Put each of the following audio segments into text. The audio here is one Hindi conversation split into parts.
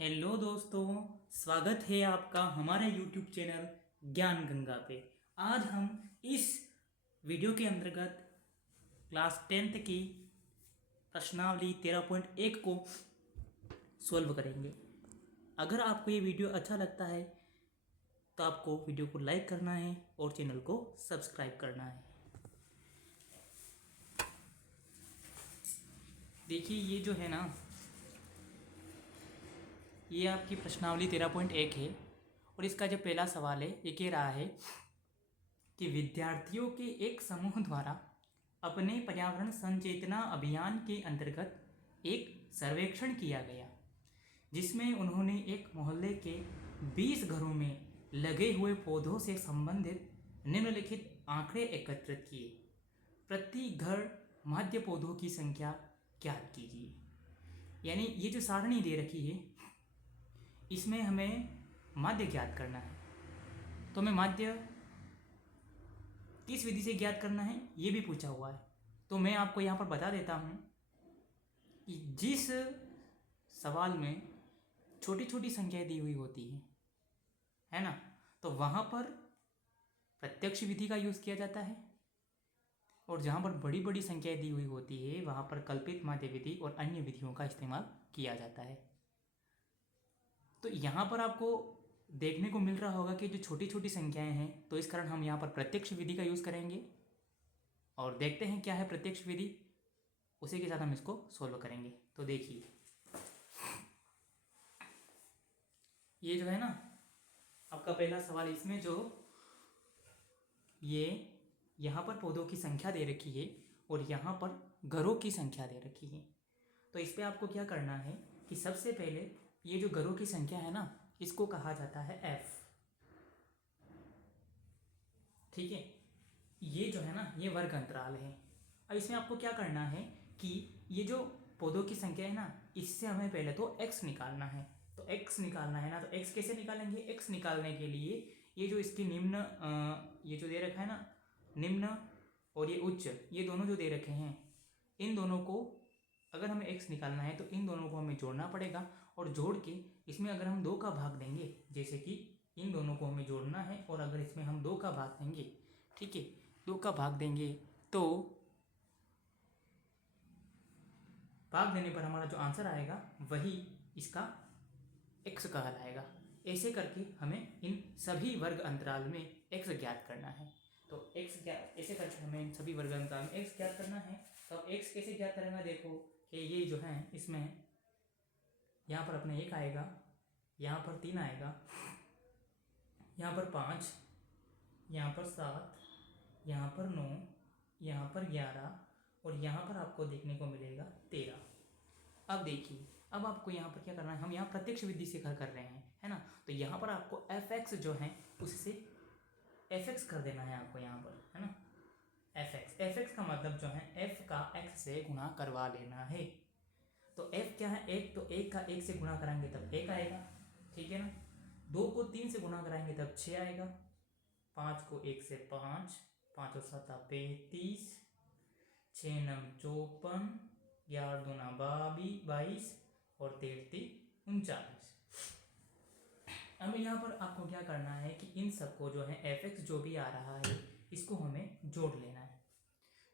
हेलो दोस्तों, स्वागत है आपका हमारे यूट्यूब चैनल ज्ञान गंगा पे। आज हम इस वीडियो के अंतर्गत क्लास 10th की प्रश्नावली 13.1 को सॉल्व करेंगे। अगर आपको ये वीडियो अच्छा लगता है तो आपको वीडियो को लाइक करना है और चैनल को सब्सक्राइब करना है। देखिए, ये जो है ना, ये आपकी प्रश्नावली 13.1 है और इसका जो पहला सवाल है ये कह रहा है कि विद्यार्थियों के एक समूह द्वारा अपने पर्यावरण संचेतना अभियान के अंतर्गत एक सर्वेक्षण किया गया, जिसमें उन्होंने एक मोहल्ले के 20 घरों में लगे हुए पौधों से संबंधित निम्नलिखित आंकड़े एकत्रित किए। प्रति घर माध्य पौधों की संख्या ज्ञात कीजिए। यानी ये जो सारणी दे रखी है इसमें हमें माध्य ज्ञात करना है। तो हमें माध्य किस विधि से ज्ञात करना है ये भी पूछा हुआ है। तो मैं आपको यहाँ पर बता देता हूँ कि जिस सवाल में छोटी छोटी संख्याएं दी हुई होती है ना, तो वहाँ पर प्रत्यक्ष विधि का यूज़ किया जाता है, और जहाँ पर बड़ी बड़ी संख्याएं दी हुई होती है वहाँ पर कल्पित माध्य विधि और अन्य विधियों का इस्तेमाल किया जाता है। तो यहाँ पर आपको देखने को मिल रहा होगा कि जो छोटी छोटी संख्याएं हैं, तो इस कारण हम यहाँ पर प्रत्यक्ष विधि का यूज़ करेंगे और देखते हैं क्या है प्रत्यक्ष विधि, उसी के साथ हम इसको सोल्व करेंगे। तो देखिए, ये जो है ना आपका पहला सवाल, इसमें जो ये यहाँ पर पौधों की संख्या दे रखी है और यहाँ पर घरों की संख्या दे रखी है। तो इस पर आपको क्या करना है कि सबसे पहले ये जो घरों की संख्या है ना, इसको कहा जाता है f। ठीक है, ये जो है ना ये वर्ग अंतराल है। अब इसमें आपको क्या करना है कि ये जो पौधों की संख्या है ना, इससे हमें पहले तो x निकालना है। तो x निकालना है ना, तो x कैसे निकालेंगे? x निकालने के लिए ये जो इसकी निम्न ये जो दे रखा है ना, निम्न और ये उच्च, ये दोनों जो दे रखे हैं, इन दोनों को अगर हमें x निकालना है तो इन दोनों को हमें जोड़ना पड़ेगा। और जोड़ के इसमें अगर हम 2 का भाग देंगे, जैसे कि इन दोनों को हमें जोड़ना है, और अगर इसमें हम 2 का भाग देंगे, ठीक है, 2 का भाग देंगे तो भाग देने पर हमारा जो आंसर आएगा वही इसका x कहलाएगा। ऐसे करके हमें इन सभी वर्ग अंतराल में x ज्ञात करना है। तो x ज्ञात, ऐसे करके हमें इन सभी वर्ग अंतराल में x ज्ञात करना है। तो x कैसे ज्ञात करेंगे? देखो कि ये जो है इसमें यहाँ पर अपने 1 आएगा, यहाँ पर 3 आएगा, यहाँ पर 5, यहाँ पर 7, यहाँ पर 9, यहाँ पर 11 और यहाँ पर आपको देखने को मिलेगा 13। अब देखिए, अब आपको यहाँ पर क्या करना है, हम यहाँ प्रत्यक्ष विधि से कर रहे हैं, है ना। तो यहाँ पर आपको fx जो है उससे fx कर देना है आपको यहाँ पर, है ना। fx का मतलब जो है f का x से गुणा करवा लेना है। तो f क्या है? 1, तो 1 का 1 से गुणा कराएंगे तब 1 आएगा, ठीक है ना। 2 को 3 से गुणा कराएंगे तब 6 आएगा। 5 को 1 से 5, 5 और 7 35, 6 9 54, 11 दूना 22 और 33 39। अब यहाँ पर आपको क्या करना है कि इन सबको जो है fx जो भी आ रहा है इसको हमें जोड़ लेना है।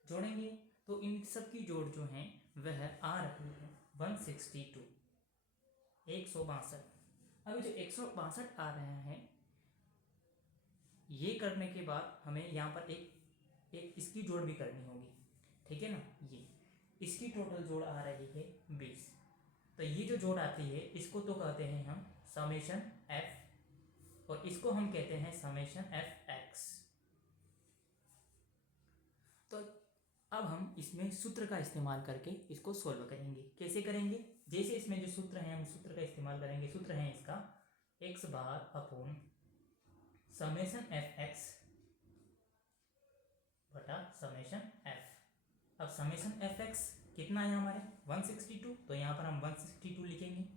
जोड़ेंगे तो इन सब की जोड़ जो है वह आ रही है 162, 162। अभी जो 162 आ रहे हैं, ये करने के बाद हमें यहाँ पर एक इसकी जोड़ भी करनी होगी, ठीक है ना। ये इसकी टोटल जोड़ आ रही है 20। तो ये जो जोड़ आती है इसको तो कहते हैं हम समेशन f, और इसको हम कहते हैं समेशन fx। तो अब हम इसमें सूत्र का इस्तेमाल करके इसको सोल्व करेंगे। कैसे करेंगे? जैसे इसमें जो सूत्र है हम सूत्र का इस्तेमाल करेंगे। सूत्र है इसका x bar upon summation fx बटा समेशन f। अब समेशन fx कितना है हमारे 162, तो यहाँ पर हम 162 लिखेंगे,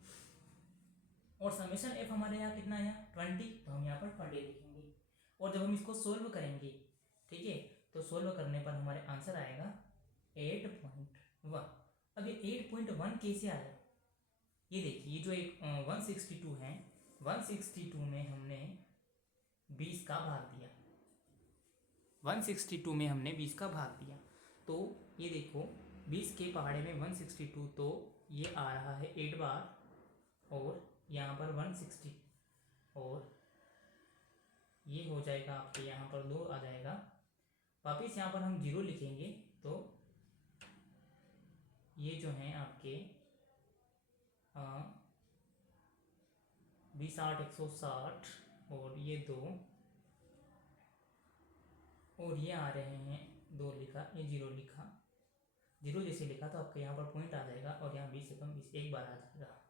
और समेशन f हमारे यहाँ कितना है 20, तो हम यहाँ पर 20 लिखेंगे। और जब हम इसको सोल्व करेंगे, ठीक है, तो सोल्व करने पर हमारे आंसर आएगा 8.1। अब ये 8.1 कैसे आया? ये देखिए ये जो एक 162 है, 162 में हमने 20 का भाग दिया, 162 में हमने 20 का भाग दिया। तो ये देखो 20 के पहाड़े में 162, तो ये आ रहा है 8 बार, और यहाँ पर 160, और ये हो जाएगा आपके यहाँ पर 2 आ जाएगा। वापिस यहाँ पर हम 0 लिखेंगे, तो ये जो हैं आपके 20 8 160, और ये 2, और ये आ रहे हैं 2 लिखा, ये 0 लिखा, 0 जैसे लिखा तो आपके यहाँ पर पॉइंट आ जाएगा, और यहाँ 20 से कम 20 एक बार आ जाएगा,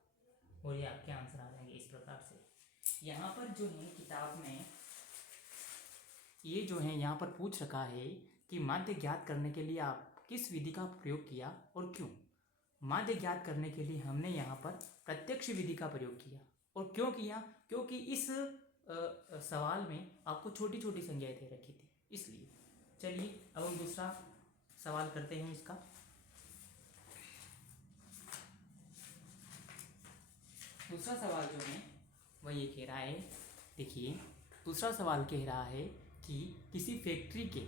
और ये आपके आंसर आ जाएंगे इस प्रकार से। यहाँ पर जो है किताब में ये जो है यहाँ पर पूछ रखा है कि माध्य ज्ञात करने के लिए आप किस विधि का प्रयोग किया और क्यों। माध्य ज्ञात करने के लिए हमने यहाँ पर प्रत्यक्ष विधि का प्रयोग किया, और क्यों किया, क्योंकि इस सवाल में आपको छोटी छोटी संख्याएं दे रखी थी, इसलिए। चलिए अब हम दूसरा सवाल करते हैं इसका। दूसरा सवाल जो है वह ये कह रहा है, देखिए दूसरा सवाल कह रहा है कि किसी फैक्ट्री के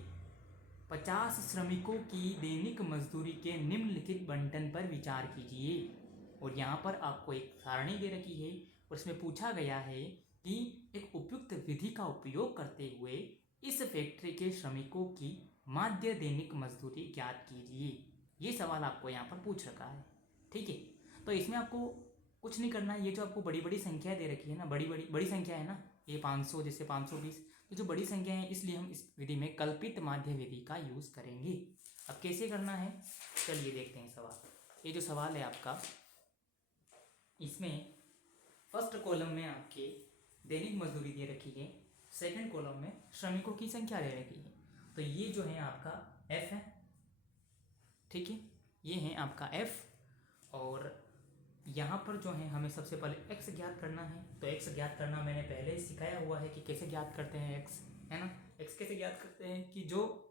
50 श्रमिकों की दैनिक मजदूरी के निम्नलिखित बंटन पर विचार कीजिए। और यहाँ पर आपको एक सारणी दे रखी है, और इसमें पूछा गया है कि एक उपयुक्त विधि का उपयोग करते हुए इस फैक्ट्री के श्रमिकों की माध्य दैनिक मजदूरी ज्ञात कीजिए। ये सवाल आपको यहाँ पर पूछ रखा है, ठीक है। तो इसमें आपको कुछ नहीं करना है, ये जो आपको बड़ी बड़ी संख्या दे रखी है ना, बड़ी संख्या है ना, ये 500 जैसे 520, तो जो बड़ी संख्या है, इसलिए हम इस विधि में कल्पित माध्य विधि का यूज करेंगे। अब कैसे करना है, चलिए देखते हैं सवाल। ये जो सवाल है आपका, इसमें फर्स्ट कॉलम में आपके दैनिक मजदूरी दे रखी है, सेकंड कॉलम में श्रमिकों की संख्या दे रखी है। तो ये जो है आपका एफ है, ठीक है, ये है आपका एफ। और यहाँ पर जो है हमें सबसे पहले एक्स ज्ञात करना है। तो एक्स ज्ञात करना मैंने पहले ही सिखाया हुआ है कि कैसे ज्ञात करते हैं एक्स, है ना। एक्स कैसे ज्ञात करते हैं कि जो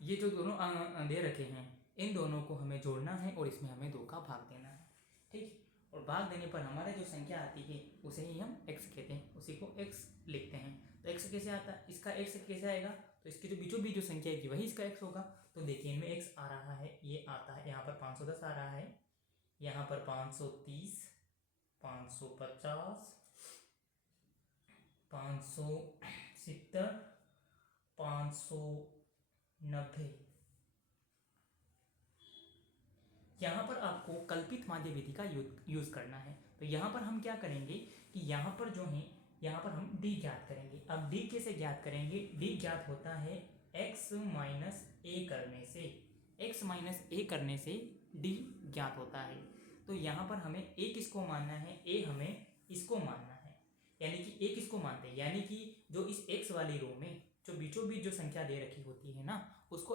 ये जो दोनों दे रखे हैं, इन दोनों को हमें जोड़ना है, और इसमें हमें 2 का भाग देना है, ठीक। और भाग देने पर हमारे जो संख्या आती है उसे ही हम एक्स कहते हैं, उसी को एक्स लिखते हैं। तो एक्स कैसे आता है, इसका एक्स कैसे आएगा, तो इसके जो बीचों बीच जो संख्या है वही इसका एक्स होगा। तो देखिए इनमें एक्स आ रहा है, ये आता है यहाँ पर 510 आ रहा है, यहाँ पर 530, 550, 570, 590। यहाँ पर आपको कल्पित माध्य विधि का यूज करना है। तो यहाँ पर हम क्या करेंगे कि यहाँ पर जो है, यहाँ पर हम डी ज्ञात करेंगे। अब डी कैसे ज्ञात करेंगे, डी ज्ञात होता है x माइनस ए करने से, x माइनस ए करने से डी ज्ञात होता है। तो यहाँ पर हमें ए किसको मानना है, ए हमें इसको मानना है, यानी कि ए किसको मानते हैं, यानी कि जो इस x वाली रो में जो बीचों बीच जो संख्या दे रखी होती है ना, उसको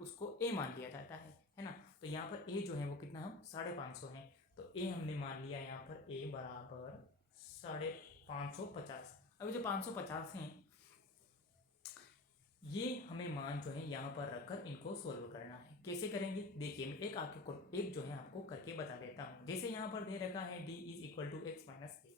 उसको ए मान लिया जाता है ना। तो यहाँ पर ए जो है वो कितना, हम 550 है, तो ए हमने मान लिया यहाँ पर ए बराबर 550। अभी जो 550 हैं, ये हमें मान जो है यहाँ पर रखकर इनको सोल्व करना है। कैसे करेंगे, देखिए मैं एक जो है आपको करके बता देता हूँ। जैसे यहाँ पर दे रखा है d is equal to x minus a,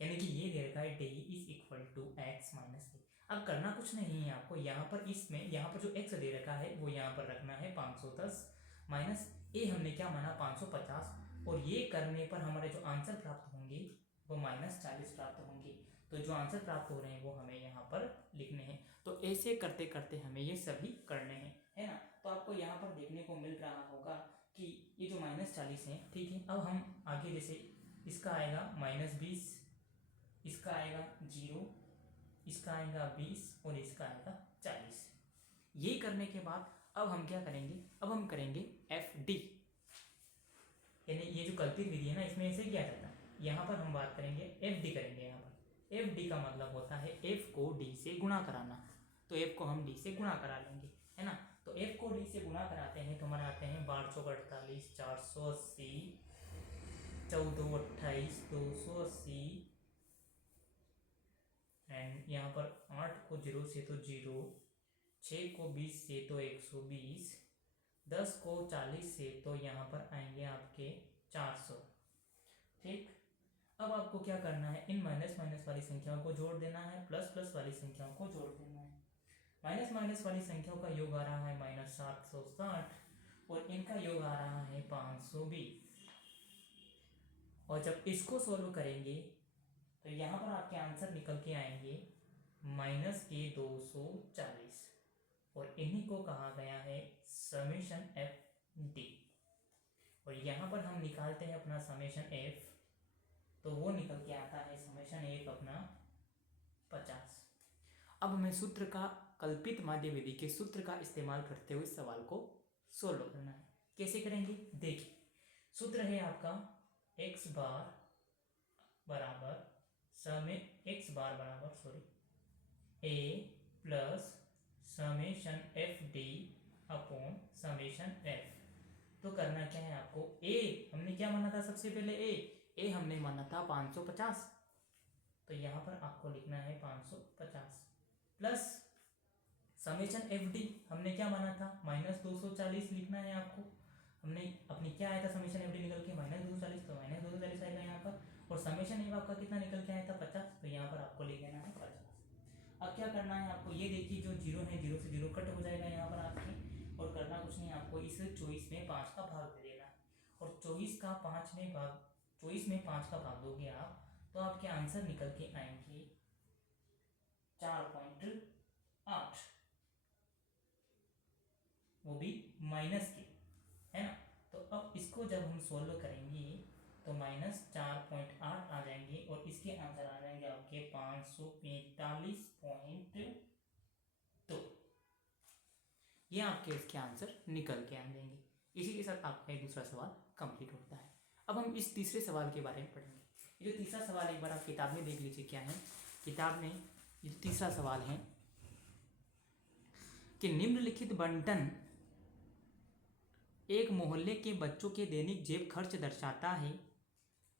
यानी कि ये दे रखा है d is equal to x minus a. अब करना कुछ नहीं है आपको, यहाँ पर इसमें यहाँ पर जो x दे रखा है वो यहाँ पर रखना है 510, माइनस ए हमने क्या माना 550, और ये करने पर हमारे जो आंसर प्राप्त होंगे वो -40 प्राप्त होंगे। तो जो आंसर प्राप्त हो रहे हैं वो हमें यहाँ पर लिखने हैं। तो ऐसे करते करते हमें ये सभी करने हैं, है ना। तो आपको यहाँ पर देखने को मिल रहा होगा कि ये जो -40 है, ठीक है। अब हम आगे जैसे इसका आएगा -20, इसका आएगा 0, इसका आएगा 20, और इसका आएगा 40। ये करने के बाद अब हम क्या करेंगे, अब हम करेंगे एफ डी, यानी ये जो कल्पित विधि है ना, इसमें ऐसे किया जाता है। यहाँ पर हम बात करेंगे एफ डी करेंगे। यहाँ पर एफ डी का मतलब होता है एफ को डी से गुणा कराना। तो एफ को हम डी से गुणा करा लेंगे, है ना। तो एफ को डी से गुणा कराते हैं तो हमारे आते हैं 12 चौक 48, 480, 14 28, 280, एंड यहाँ पर 8 को 0 से तो 0, 6 को 20 से तो 120, 10 को 40 से तो यहाँ पर आएंगे आपके 400, ठीक, अब आपको क्या करना है, इन माइनस माइनस वाली संख्याओं को जोड़ देना है, प्लस प्लस वाली संख्याओं को जोड़ देना है। माइनस माइनस वाली संख्याओं का योग आ रहा है -760 और इनका योग आ रहा है 520। और जब इसको सोल्व करेंगे तो यहाँ पर आपके आंसर निकल के आएंगे -240 और इन्हीं को कहा गया है समेशन एफ डी। और यहाँ पर हम निकालते हैं अपना समेशन एफ, तो वो निकल के आता है समेशन एफ अपना 50। अब हमें सूत्र का कल्पित माध्य विधि के सूत्र का इस्तेमाल करते हुए सवाल को सोल्व करना है। कैसे करेंगे, देखिए सूत्र है आपका x बार बराबर a plus summation f d upon summation F. तो करना क्या है आपको, a हमने क्या माना था, सबसे पहले a हमने माना था 550, तो यहाँ पर आपको लिखना है 550 प्लस समेशन एफ डी हमने क्या माना था, -240 लिखना है आपको। हमने अपनी क्या आया था समेशन एफ डी निकल के -240, तो -240 आएगा यहाँ पर। और समेशन एफ आपका कितना निकल के आया था 50, तो यहाँ पर आपको लिख देना है 50। अब क्या करना है आपको, ये देखिए जो जीरो है, जीरो से जीरो कट हो जाएगा यहाँ पर आपके, और करना कुछ नहीं, आपको इस 24 में 5 का भाग दे देना है। और 24 में 5 का भाग दोगे आप, तो आपके आंसर निकल के आएंगे 4.8, वो भी माइनस के, है ना। तो अब इसको जब हम सोल्व करेंगे तो -4.8 आ जाएंगे और इसके आंसर आ जाएंगे आपके 545.2। ये आपके इसके आंसर निकल के आ जाएंगे। इसी के साथ आपका एक दूसरा सवाल कंप्लीट होता है। अब हम इस तीसरे सवाल के बारे में पढ़ेंगे। ये जो तीसरा सवाल एक बार आप किताब में देख लीजिए क्या है। किताब में ये तीसरा सवाल है कि निम्नलिखित बंटन एक मोहल्ले के बच्चों के दैनिक जेब खर्च दर्शाता है।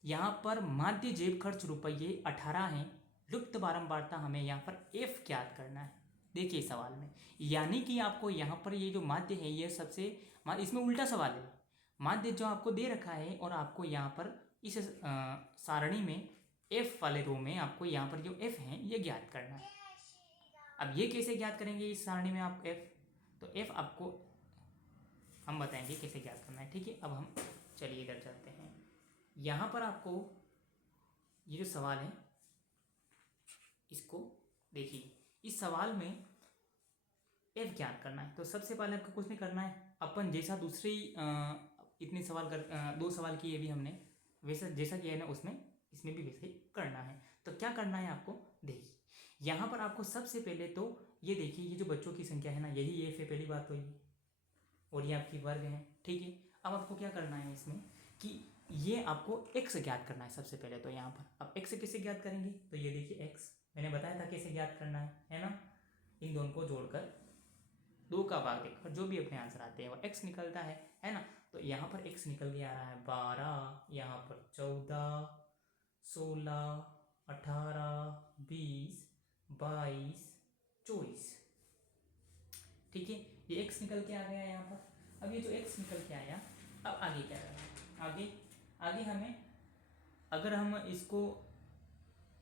यहाँ पर माध्य जेब खर्च रुपये 18 हैं। लुप्त बारंबारता हमें यहाँ पर एफ ज्ञात करना है। देखिए सवाल में, यानी कि आपको यहाँ पर ये जो माध्य है ये सबसे, इसमें उल्टा सवाल है। माध्य जो आपको दे रखा है और आपको यहाँ पर इस सारणी में एफ वाले रो में आपको यहाँ पर जो एफ है ये ज्ञात करना है। अब ये कैसे ज्ञात करेंगे इस सारणी में आप एफ, तो एफ आपको हम बताएंगे कैसे ज्ञात करना है, ठीक है। अब हम चलिए इधर चलते हैं। यहाँ पर आपको ये जो सवाल है इसको देखिए, इस सवाल में एफ ज्ञात करना है। तो सबसे पहले आपको कुछ नहीं करना है, अपन जैसा दूसरी इतने सवाल कर 2 सवाल किए भी हमने, वैसा जैसा किया है ना उसमें इसमें भी वैसे ही करना है। तो क्या करना है आपको, देखिए यहाँ पर आपको सबसे पहले तो ये देखिए, ये जो बच्चों की संख्या है ना यही एफ है, पहली बात तो ये, और ये आपकी वर्ग है, ठीक है। अब आपको क्या करना है इसमें कि ये आपको x ज्ञात करना है सबसे पहले। तो यहाँ पर अब x कैसे ज्ञात करेंगे, तो ये देखिए x मैंने बताया था कैसे ज्ञात करना है ना। इन दोनों को जोड़कर 2 का भाग देकर जो भी अपने आंसर आते हैं वो x निकलता है ना। तो यहाँ पर x निकल के आ रहा है 12, यहाँ पर 14, 16, 18, 20, 22, 24, ठीक है। ये x निकल के आ गया यहाँ पर। अब ये जो x निकल के आया, अब आगे क्या करना है, आगे हमें, अगर हम इसको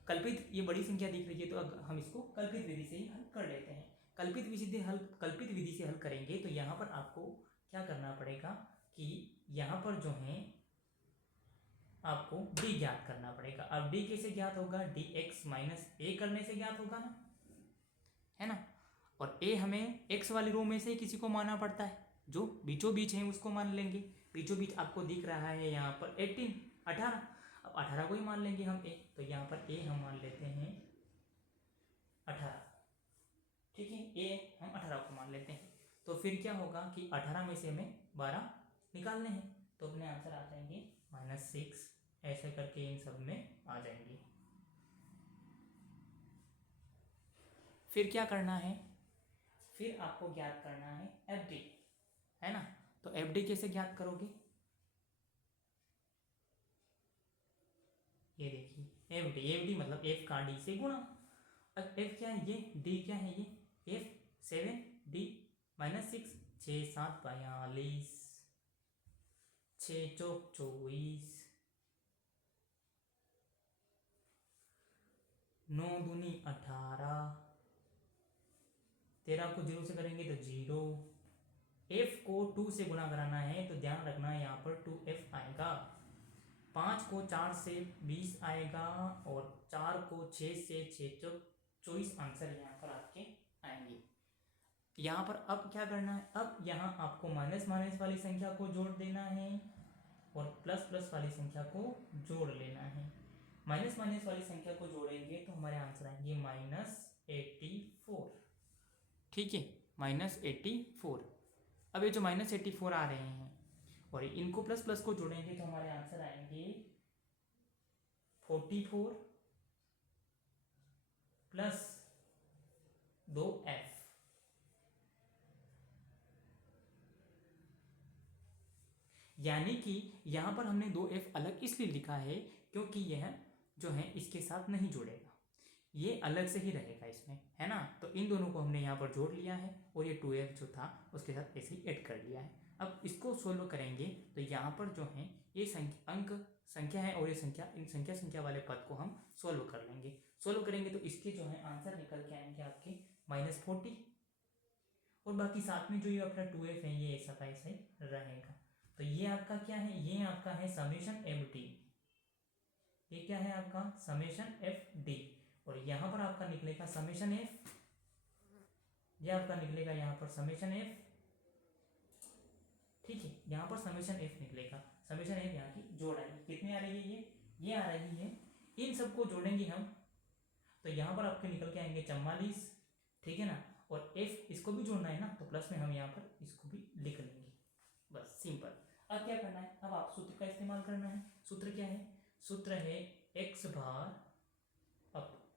कल्पित, ये बड़ी संख्या दिख रही है तो हम इसको कल्पित विधि से ही हल कर लेते हैं। कल्पित विधि से हल करेंगे तो यहाँ पर आपको क्या करना पड़ेगा कि यहाँ पर जो है आपको d ज्ञात करना पड़ेगा। अब d कैसे ज्ञात होगा, dx माइनस a करने से ज्ञात होगा ना, है ना। और a हमें x वाली रो में से किसी को मानना पड़ता है, जो बीचों बीच है उसको मान लेंगे। बीचों बीच आपको दिख रहा है यहाँ पर 18। अब 18 को ही मान लेंगे हम a, तो यहाँ पर a हम मान लेते हैं 18, ठीक है। a हम 18 को मान लेते हैं। तो फिर क्या होगा कि 18 में से हमें 12 निकालने हैं, तो अपने आंसर आ जाएंगे -6, ऐसे करके इन सब में आ जाएंगे। फिर क्या करना है, फिर आपको ज्ञात करना है एफ डी, है ना। तो एफ डी कैसे ज्ञात करोगे, ये देखिए एफ डी मतलब एफ का डी से गुणा। अब एफ क्या है, ये डी क्या है, ये एफ 7 डी -6, 6 7 42, 6 चौक 24, 9 दूनी 18, 13 को 0 से करेंगे तो 0। f को 2 से गुना कराना है तो ध्यान रखना है यहाँ पर 2f आएगा। 5 को 4 से 20 आएगा और 4 को 6 से 6 चौक 24 आंसर यहाँ पर आपके आएंगे। यहाँ पर अब क्या करना है, अब यहाँ आपको माइनस माइनस वाली संख्या को जोड़ देना है और प्लस प्लस वाली संख्या को जोड़ लेना है। माइनस माइनस वाली संख्या को जोड़ेंगे तो हमारे आंसर आएंगे -84। ठीक है, -84। अब ये जो -84 आ रहे हैं और इनको प्लस प्लस को जोड़ेंगे तो हमारे आंसर आएंगे 44 प्लस 2f। यानी कि यहाँ पर हमने 2f अलग इसलिए लिखा है क्योंकि यह जो है इसके साथ नहीं जुड़ेगा, ये अलग से ही रहेगा इसमें, है ना। तो इन दोनों को हमने यहाँ पर जोड़ लिया है और ये 2f जो था उसके साथ ऐसे ही ऐड कर लिया है। अब इसको सोल्व करेंगे तो यहाँ पर जो है ये अंक संख्या है और ये संख्या, इन संख्या वाले पद को हम सोल्व कर लेंगे। सोल्व करेंगे तो इसके जो है आंसर निकल के आएंगे आपके -40 और बाकी साथ में जो ये अपना 2f है ये ऐसा का ऐसा ही रहेगा। तो ये आपका क्या है, ये आपका है समेशन एफ डी, ये क्या है आपका समेशन एफ डी और यहाँ पर आपका निकलेगा समेशन एफ, ये आपका निकलेगा यहाँ पर समेशन एफ। ठीक है, यहाँ पर समेशन एफ निकलेगा, समेशन एफ यहाँ की जोड़ आएगी, कितनी आ रही है ये आ रही है। इन सबको जोड़ेंगे हम तो यहाँ पर आपके निकल के आएंगे 44। ठीक है ना, और एफ इसको भी जोड़ना है ना तो प्लस में हम यहाँ पर इसको भी लिख लेंगे, बस सिंपल। अब क्या करना है, अब आप सूत्र का इस्तेमाल करना है। सूत्र क्या है, सूत्र है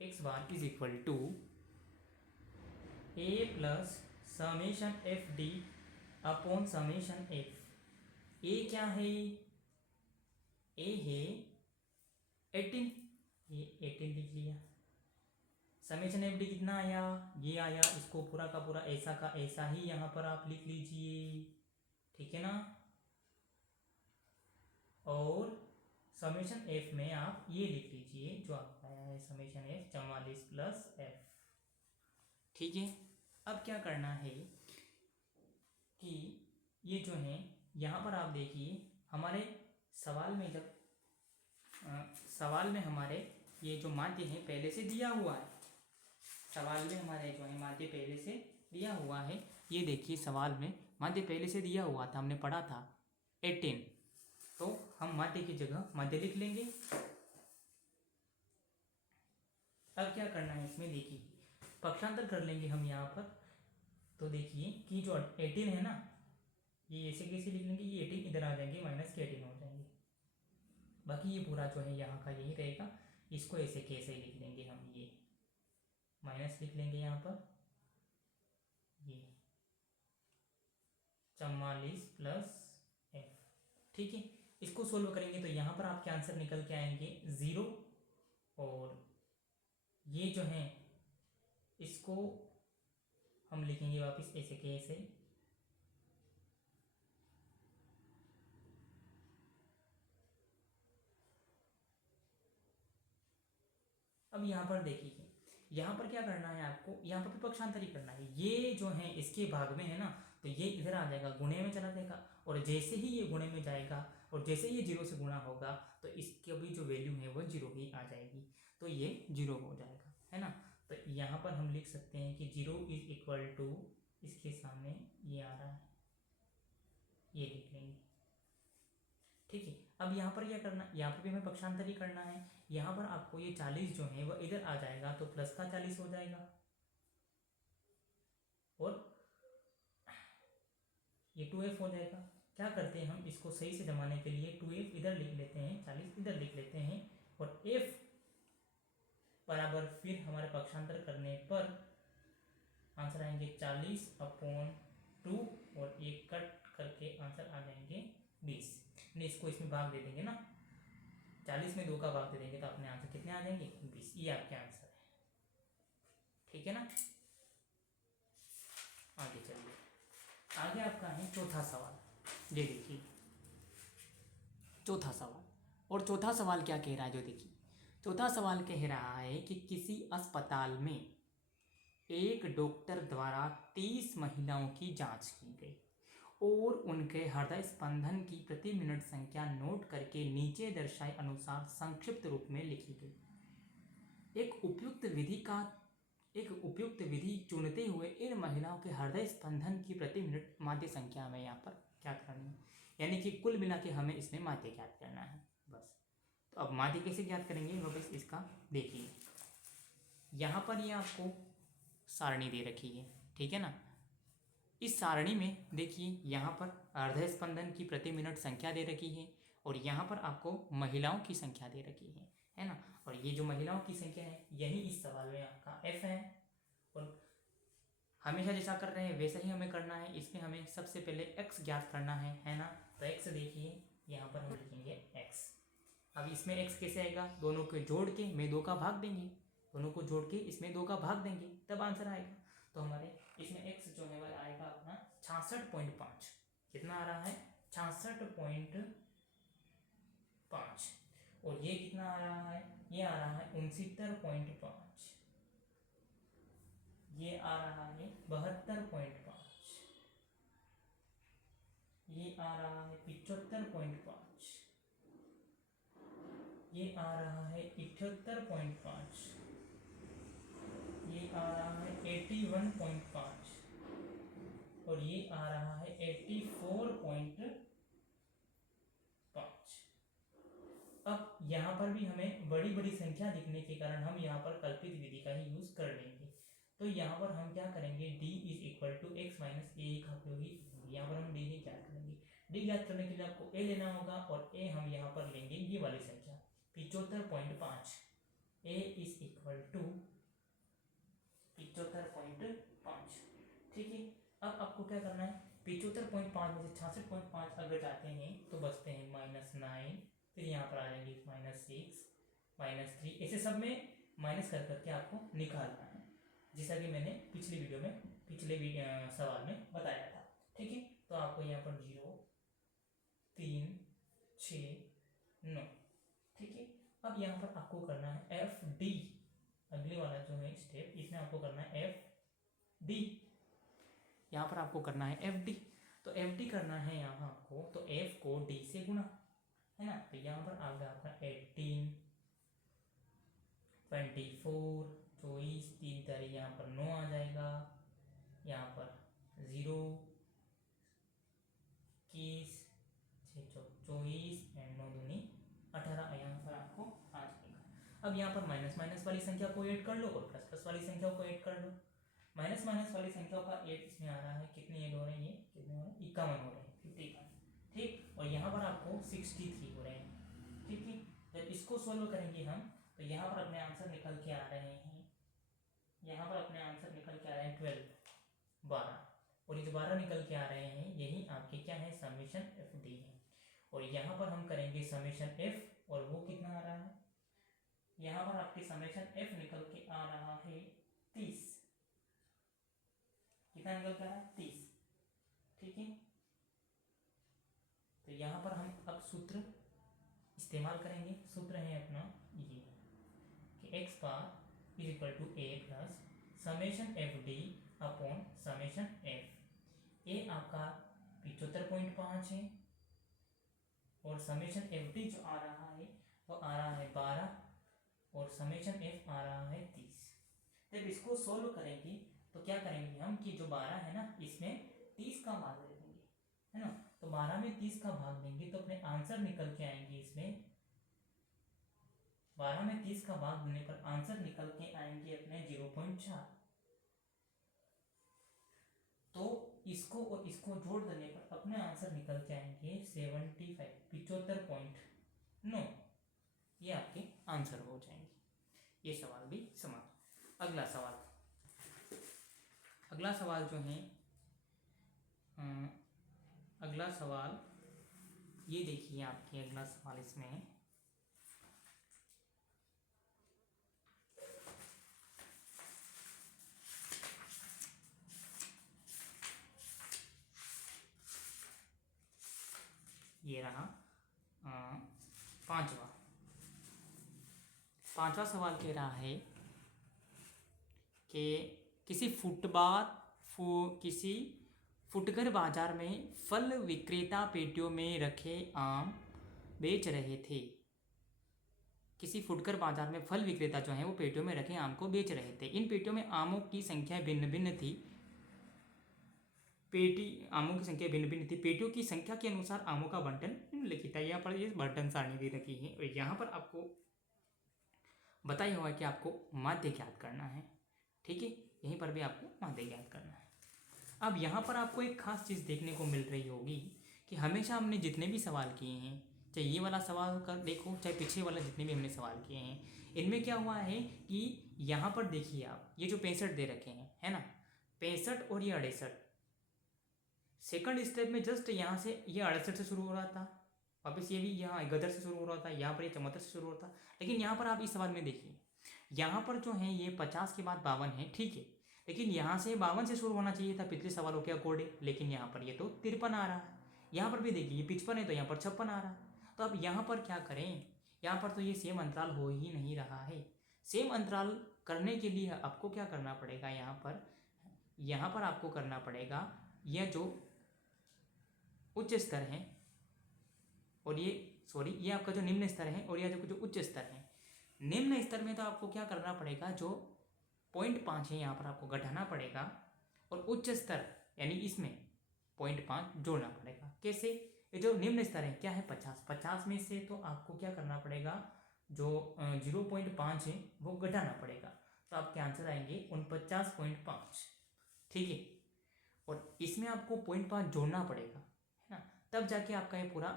x bar is equal to a plus summation f d upon summation f. A क्या है, ए है 18, ये 18 लिख लिया। समेशन एफ डी कितना आया, ये आया, इसको पूरा का पूरा ऐसा का ऐसा ही यहाँ पर आप लिख लीजिए, ठीक है ना। और समेशन एफ में आप ये लिख लीजिए जो आपका आया है समेशन एफ 44 प्लस एफ। ठीक है, अब क्या करना है कि ये जो है यहाँ पर आप देखिए हमारे सवाल में, जब सवाल में हमारे ये जो माध्य है पहले से दिया हुआ है, सवाल में हमारे जो है माध्य पहले से दिया हुआ है, ये देखिए सवाल में माध्य पहले से दिया हुआ था, हमने पढ़ा था 18, तो हम माध्य की जगह माध्य लिख लेंगे। अब क्या करना है इसमें, देखिए पक्षांतर कर लेंगे हम यहाँ पर। तो देखिए कि जो 18 है ना, ये ऐसे कैसे लिख लेंगे, ये 18 इधर आ जाएंगे, माइनस के 18 हो जाएंगे, बाकी ये पूरा जो है यहाँ का यही रहेगा। इसको ऐसे कैसे लिख लेंगे हम, ये माइनस लिख लेंगे यहाँ पर, ये 44 प्लस एफ। ठीक है, इसको सोल्व करेंगे तो यहाँ पर आपके आंसर निकल के आएंगे 0 और ये जो है इसको हम लिखेंगे वापस ऐसे के ऐसे। अब यहाँ पर देखिए, यहाँ पर क्या करना है आपको, यहाँ पर भी पक्षांतर ही करना है। ये जो है इसके भाग में है ना, तो ये इधर आ जाएगा, गुणे में चला जाएगा, और जैसे ही ये गुणे में जाएगा और जैसे ही ये 0 से गुणा होगा तो इसकी भी जो वैल्यू है वो 0 ही आ जाएगी, तो ये 0 हो जाएगा, है ना। तो यहाँ पर हम लिख सकते हैं कि 0 इज इक्वल टू, इसके सामने ये आ रहा है, ये लिख लेंगे। ठीक है, अब यहाँ पर क्या करना, यहाँ पर भी हमें पक्षांतर ही करना है। यहाँ पर आपको ये 40 जो है वो इधर आ जाएगा तो प्लस का 40 हो जाएगा, और ये 2f हो जाएगा। क्या करते हैं हम इसको सही से जमाने के लिए 2f इधर लिख लेते हैं, 40 इधर लिख लेते हैं, और f बराबर फिर हमारे पक्षांतर करने पर आंसर आएंगे 40/2 और ये कट करके आंसर आ जाएंगे 20। नहीं, इसको इसमें भाग दे देंगे ना, 40 में 2 का भाग दे देंगे तो अपने आंसर कितने आ जाएंगे 20। ये आपके आंसर है, ठीक है ना। आगे चलिए, आगे आपका है चौथा सवाल। ये देखिए चौथा सवाल, और चौथा सवाल क्या कह रहा है जो देखिए, चौथा सवाल कह रहा है कि किसी अस्पताल में एक डॉक्टर द्वारा 30 महिलाओं की जांच की गई और उनके हृदय स्पंदन की प्रति मिनट संख्या नोट करके नीचे दर्शाए अनुसार संक्षिप्त रूप में लिखी गई। एक उपयुक्त विधि चुनते हुए इन महिलाओं के हृदय स्पंदन की प्रति मिनट माध्य संख्या हमें यहाँ पर ज्ञात करनी है, यानी कि कुल मिला के हमें इसमें माध्य ज्ञात करना है बस। तो अब माध्य कैसे ज्ञात करेंगे वापस इसका देखिए, यहाँ पर ये आपको सारणी दे रखी है, ठीक है ना। इस सारणी में देखिए यहाँ पर हृदय स्पंदन की प्रति मिनट संख्या दे रखी है और यहाँ पर आपको महिलाओं की संख्या दे रखी है ना। और ये जो महिलाओं की संख्या है यही इस सवाल में आपका F है और हमेशा जैसा कर रहे हैं वैसा ही हमें करना है। इसमें हमें सबसे पहले x ज्ञात करना है ना। तो x देखिए यहाँ पर हम लिखेंगे x। अब इसमें x कैसे आएगा, दोनों को जोड़ के में 2 का भाग देंगे, दोनों को जोड़ के इसमें 2 का भाग देंगे तब आंसर आएगा। तो हमारे इसमें x जो है वह आएगा अपना 66.5। कितना आ रहा है 66.5 और ये कितना आ रहा है, ये आ रहा है 69.5, ये आ रहा है 72.5, ये आ रहा है 75.5, ये आ रहा है 78.5, ये आ रहा है 81.5 और ये आ रहा है 84.5। अब यहाँ पर भी हमें बड़ी बड़ी संख्या दिखने के कारण हम यहाँ पर कल्पित विधि का ही यूज कर लेंगे। तो यहाँ पर हम क्या करेंगे, d is equal to x minus a का उपयोगी, यहाँ पर हम d ज्ञात करेंगे। d ज्ञात करने के लिए आपको a लेना होगा और a हम यहाँ पर लेंगे ये वाली संख्या 75.5। a इज इक्वल टू 75.5, ठीक है। अब आपको क्या करना है, 75.5 में से 66.5 अगर जाते हैं तो बचते हैं -9, फिर यहाँ पर आ जाएंगे -6, -3, ऐसे सब में माइनस कर करके आपको निकालना है, जैसा कि मैंने पिछले सवाल में बताया था, ठीक है। तो आपको यहाँ पर 0, 3, 6, 9, ठीक है। अब यहाँ पर आपको करना है FD, अगले वाला जो है स्टेप, इसमें आपको करना है FD, यहाँ पर आपको करना है FD। तो FD करना है यहाँ आपको, तो F को D से गुणा, है ना। तो यहाँ पर आ गया आपका 18, 24, 24, 3 तारीख यहाँ पर 9 आ जाएगा, यहाँ पर 0, 21, 24 एंड 9 दूनी 18 यहाँ पर आपको आ जाएगा। अब यहाँ पर माइनस माइनस वाली संख्या को ऐड कर लो और प्लस प्लस वाली संख्या को ऐड कर लो। माइनस माइनस वाली संख्या का 8 इसमें आ रहा है, कितनी ऐड हो रही है, कितने हो रहे हैं 51 हो रहे हैं, 51, ठीक। और यहाँ पर आपको 63 हो रहे हैं, ठीक है। जब इसको सोल्व करेंगे हम तो यहाँ पर अपने आंसर निकल के आ रहे हैं, यहाँ पर अपने आंसर निकल के आ रहे हैं 12, और ये जो 12 निकल के आ रहे हैं यही आपके क्या है समेशन FD है। और यहाँ पर हम करेंगे समेशन F और वो कितना आ रहा है, यहाँ पर आपके समेशन F निकल के आ रहा है 30, कितना निकल के आ रहा है 30, ठीक है। तो यहाँ पर हम अब सूत्र इस्तेमाल करेंगे, सूत्र है अपना ये कि x bar is equal to a plus summation FD upon summation F। a आपका 75.5 है और समेशन FD जो आ रहा है वो आ रहा है 12 और समेशन F आ रहा है 30। जब इसको सोल्व करेंगे तो क्या करेंगे हम कि जो 12 है ना इसमें 30 का भाग दे देंगे, है ना। तो 12 में 30 का भाग देंगे तो अपने आंसर निकल के आएंगे, इसमें 12 में 30 का भाग देने पर आंसर निकल के आएंगे अपने 0.4। तो इसको और इसको जोड़ देने पर अपने आंसर निकल के आएंगे 75.9, ये आपके आंसर हो जाएंगे। ये सवाल भी समाप्त। अगला सवाल जो है अगला सवाल ये देखिए, आपके अगला सवाल इसमें है ये रहा 5वां। 5वां सवाल कह रहा है कि किसी फुटकर बाजार में फल विक्रेता पेटियों में रखे आम बेच रहे थे। किसी फुटकर बाजार में फल विक्रेता जो है वो पेटियों में रखे आम को बेच रहे थे। इन पेटियों में आमों की संख्या भिन्न भिन्न थी। पेटियों की संख्या के अनुसार आमों का बंटन निम्नलिखित है। यहाँ पर ये बंटन सारणी दे रखी है और यहाँ पर आपको बताया हुआ है कि आपको माध्य ज्ञात करना है। ठीक है, यहीं पर भी आपको माध्य ज्ञात करना है। अब यहाँ पर आपको एक खास चीज़ देखने को मिल रही होगी कि हमेशा हमने जितने भी सवाल किए हैं, चाहे ये वाला सवाल कर देखो चाहे पीछे वाला जितने भी हमने सवाल किए हैं, इनमें क्या हुआ है कि यहाँ पर देखिए आप ये जो 65 दे रखे हैं, है ना, 65 और ये 68, सेकंड स्टेप में जस्ट यहाँ से ये 68 से शुरू हो रहा था, वापस ये भी यहाँ गदर से शुरू हो रहा था, यहाँ पर ये 74 से शुरू हो रहा था। लेकिन यहाँ पर आप इस सवाल में देखिए, यहाँ पर जो है ये 50 के बाद 52 है, ठीक है, लेकिन यहाँ से 52 से शुरू होना चाहिए था पिछले सवालों के अकॉर्डिंग, लेकिन यहाँ पर ये तो 53 आ रहा है। यहाँ पर भी देखिए ये 55 है तो यहाँ पर 56 आ रहा है। तो अब यहाँ पर क्या करें, यहाँ पर तो ये सेम अंतराल हो ही नहीं रहा है। सेम अंतराल करने के लिए आपको क्या करना पड़ेगा, यहाँ पर आपको करना पड़ेगा यह जो उच्च स्तर है और ये आपका जो निम्न स्तर है और यह जो उच्च स्तर है, निम्न स्तर में तो आपको क्या करना पड़ेगा, जो 0.5 है यहाँ पर आपको घटाना पड़ेगा और उच्च स्तर यानी इसमें 0.5 जोड़ना पड़ेगा। कैसे, ये जो निम्न स्तर है क्या है 50 में से तो आपको क्या करना पड़ेगा, जो 0.5 है वो घटाना पड़ेगा। तो आपके आंसर आएंगे 49.5, ठीक है, और इसमें आपको 0.5 जोड़ना पड़ेगा, है ना, तब जाके आपका ये पूरा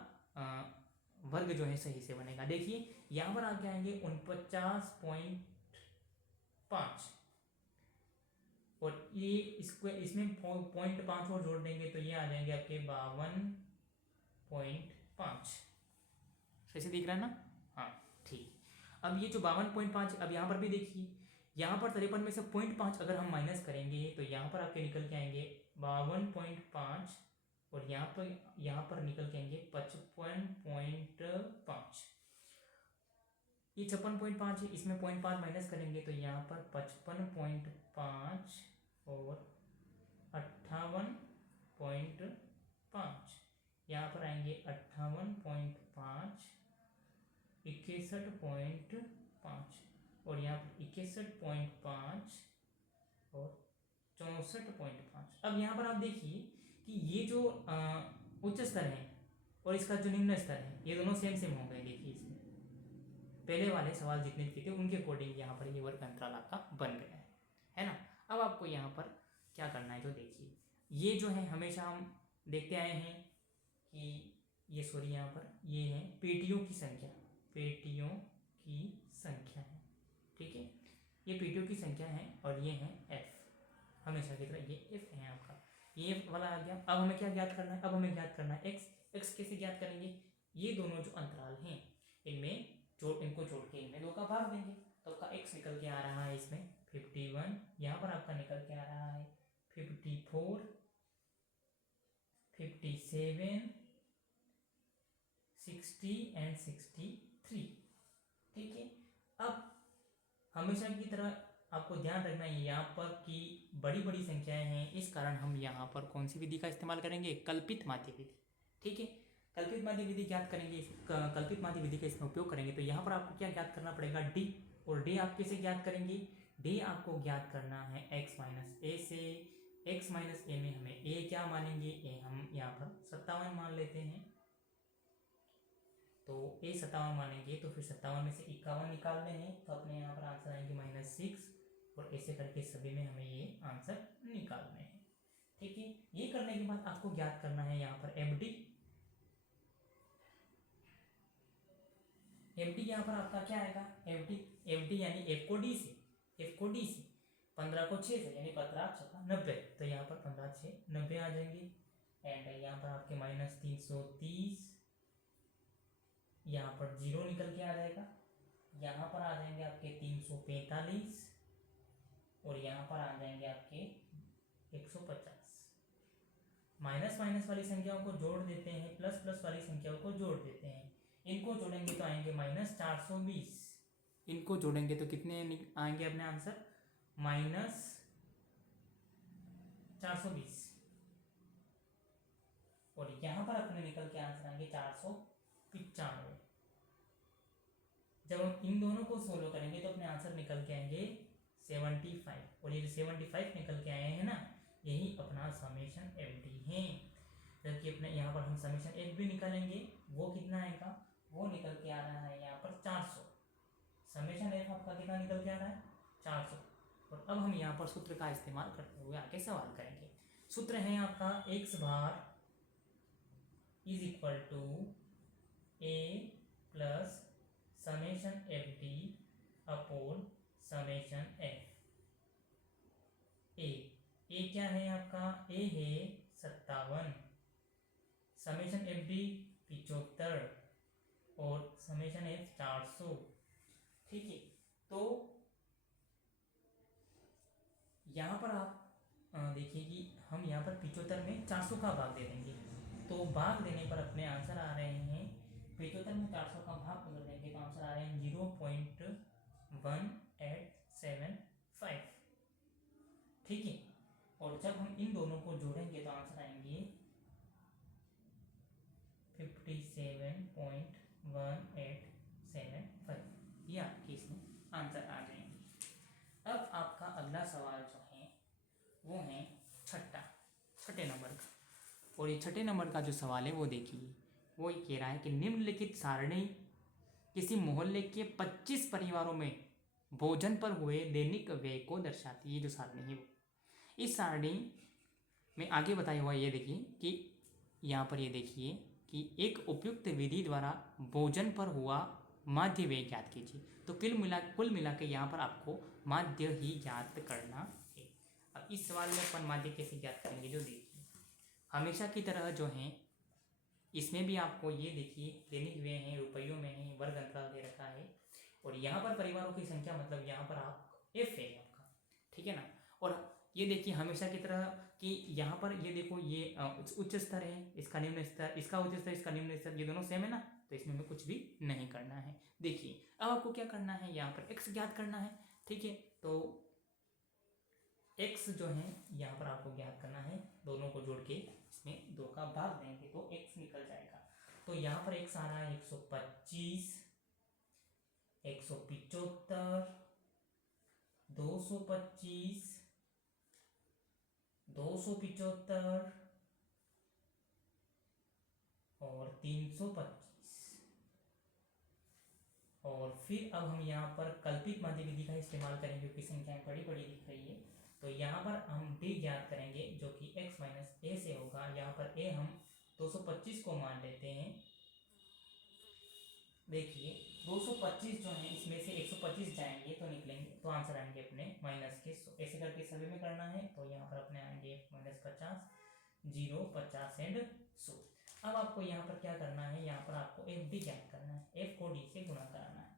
वर्ग जो है सही से बनेगा। देखिए यहाँ पर आगे आएंगे 49.5 और ये इसमें 0.5 और जोड़ देंगे तो ये आ जाएंगे आपके 52.5। सही से दिख रहा है ना, हाँ ठीक। अब ये जो 52.5, अब यहाँ पर भी देखिए, यहाँ पर 53 में से 0.5 अगर हम माइनस करेंगे तो यहाँ पर आपके निकल के आएंगे 52.5 और यहाँ पर निकल के आएंगे 55.5। ये 56.5 है, इसमें 0.5 माइनस करेंगे तो यहाँ पर 55.5 और 58.5, यहाँ पर आएंगे 58.5, 61.5 और यहाँ पर 61.5 और 64.5। अब यहाँ पर आप देखिए कि ये जो उच्च स्तर है और इसका जो निम्न स्तर है ये दोनों सेम हो गए। देखिए इसमें पहले वाले सवाल जितने भी थे उनके अकॉर्डिंग यहाँ पर ये वर्ग अंतराल आपका बन गया है ना। अब आपको यहाँ पर क्या करना है, जो देखिए ये जो है हमेशा हम देखते आए हैं कि यहाँ पर ये है पेटियों की संख्या है, ठीक है, ये पेटियों की संख्या है और ये है f, हमेशा की तरह ये f है आपका, ये f वाला आ गया। अब हमें क्या ज्ञात करना है, अब हमें ज्ञात करना है x कैसे ज्ञात करेंगे, ये दोनों जो अंतराल हैं इनको जोड़ के इनमें 2 का भाग देंगे तो आपका x निकल के आ रहा है इसमें 51, यहाँ पर आपका निकल के आ रहा है 54, 57, 60 एंड 63, ठीक है। अब हमेशा की तरह आपको ध्यान रखना है यहाँ पर कि बड़ी संख्याएं हैं, इस कारण हम यहाँ पर कौन सी विधि का इस्तेमाल करेंगे, कल्पित माध्य विधि, ठीक है, कल्पित माध्य विधि ज्ञात करेंगे। कल्पित माध्य विधि का इसमें उपयोग करेंगे तो यहाँ पर आपको क्या ज्ञात करना पड़ेगा, d, और d आप कैसे ज्ञात करेंगे, d आपको ज्ञात करना है x माइनस ए से। x माइनस ए में हमें a क्या मानेंगे, a हम यहाँ पर 57 मान लेते हैं, तो a 57 मानेंगे तो फिर 57 में से 51 निकालने हैं तो अपने यहाँ पर आंसर आएंगे -6 और ऐसे करके सभी में हमें ये आंसर निकालने हैं, ठीक है। ये करने के बाद आपको ज्ञात करना है यहाँ पर FD यहाँ पर आपका क्या आएगा, FD यानी f को d से 15 को 6 से यानी 15 छक्का 90, तो यहाँ पर 15 6 90 आ जाएंगे एंड यहाँ पर आपके -330, यहाँ पर 0 निकल के आ जाएगा, यहाँ पर आ जाएंगे आपके 345 और यहाँ पर आ जाएंगे आपके 150। माइनस वाली संख्याओं को जोड़ देते हैं, प्लस वाली संख्याओं को जोड़ देते हैं, इनको जोड़ेंगे तो आएंगे -420 इनको जोड़ेंगे तो कितने आएंगे अपने आंसर, -420। और यहाँ पर अपने निकल के आंसर आएंगे 495। जब हम इन दोनों को सोल्व करेंगे तो अपने आंसर निकल के आएंगे 75। और ये जो 75 निकल के आए हैं ना, यही अपना समेशन एफ डी है। जबकि अपने यहाँ पर हम समेशन एफ भी निकालेंगे, वो कितना आएगा, वो निकल के आ रहा है यहाँ पर 400। समेशन एफ आपका कितना निकल के आ रहा है, 400। और अब हम यहाँ पर सूत्र का इस्तेमाल करते हुए आगे सवाल करेंगे। सूत्र है आपका x bar is equal to a plus summation f d upon summation f. A क्या है आपका, ए है 57, समेशन एफ डी 75 और समेशन एफ 400। ठीक है, तो यहाँ पर आप देखिए कि हम यहाँ पर 75 में 400 का भाग दे देंगे, तो भाग देने पर अपने आंसर आ रहे हैं 75 में 400 का भाग अगर देंगे तो आंसर आ रहे हैं 0.1875। ठीक है, और जब हम इन दोनों को जोड़ेंगे तो आंसर आएंगे 57.1875। ये आपके इसमें आंसर आ जाएंगे। अब आपका अगला सवाल जो है वो है छठे नंबर का। और ये छठे नंबर का जो सवाल है वो देखिए, वो ये कह रहा है कि निम्नलिखित सारणी किसी मोहल्ले के 25 परिवारों में भोजन पर हुए दैनिक व्यय को दर्शाती है। ये जो सारणी है वो, इस सारणी में आगे बताया हुआ ये देखिए कि यहाँ पर ये देखिए कि एक उपयुक्त विधि द्वारा भोजन पर हुआ माध्य व्यय ज्ञात कीजिए। तो कुल मिला के यहाँ पर आपको माध्य ही ज्ञात करना है। अब इस सवाल में अपन माध्य कैसे ज्ञात करेंगे, जो देखिए हमेशा की तरह जो है इसमें भी आपको ये देखिए दैनिक व्यय है, रुपयों में है, वर्ग अंतराल दे रखा है, और यहाँ पर परिवारों की संख्या मतलब यहाँ पर आप एफ है आपका, ठीक है ना। और ये देखिए हमेशा की तरह कि यहाँ पर ये देखो ये उच्च स्तर है, इसका निम्न स्तर, इसका उच्च स्तर, इसका निम्न स्तर, ये दोनों सेम है ना, तो इसमें हमें कुछ भी नहीं करना है। देखिए अब आपको क्या करना है, यहाँ पर x ज्ञात करना है। ठीक है, तो x जो है यहाँ पर आपको ज्ञात करना है, दोनों को जोड़ के इसमें 2 का भाग देंगे तो x निकल जाएगा। तो यहाँ पर x आ रहा है 125, 175, 225, 275 और 325। और फिर अब हम यहाँ पर कल्पित माध्य विधि का इस्तेमाल करेंगे क्योंकि संख्याएं बड़ी बड़ी दिख रही है। तो यहाँ पर हम d ज्ञात करेंगे जो कि x माइनस a से होगा। यहाँ पर a हम 225 को मान लेते हैं। देखिए 225 जो है इसमें से 125 जाएंगे तो निकलेंगे, तो आंसर आएंगे अपने माइनस के 100। ऐसे करके सभी में करना है, तो यहाँ पर अपने आएंगे -50, 0, 50 एंड 100। अब आपको यहाँ पर क्या करना है, यहाँ पर आपको एफ डी ज्ञात करना है, एफ को डी से गुणा कराना है।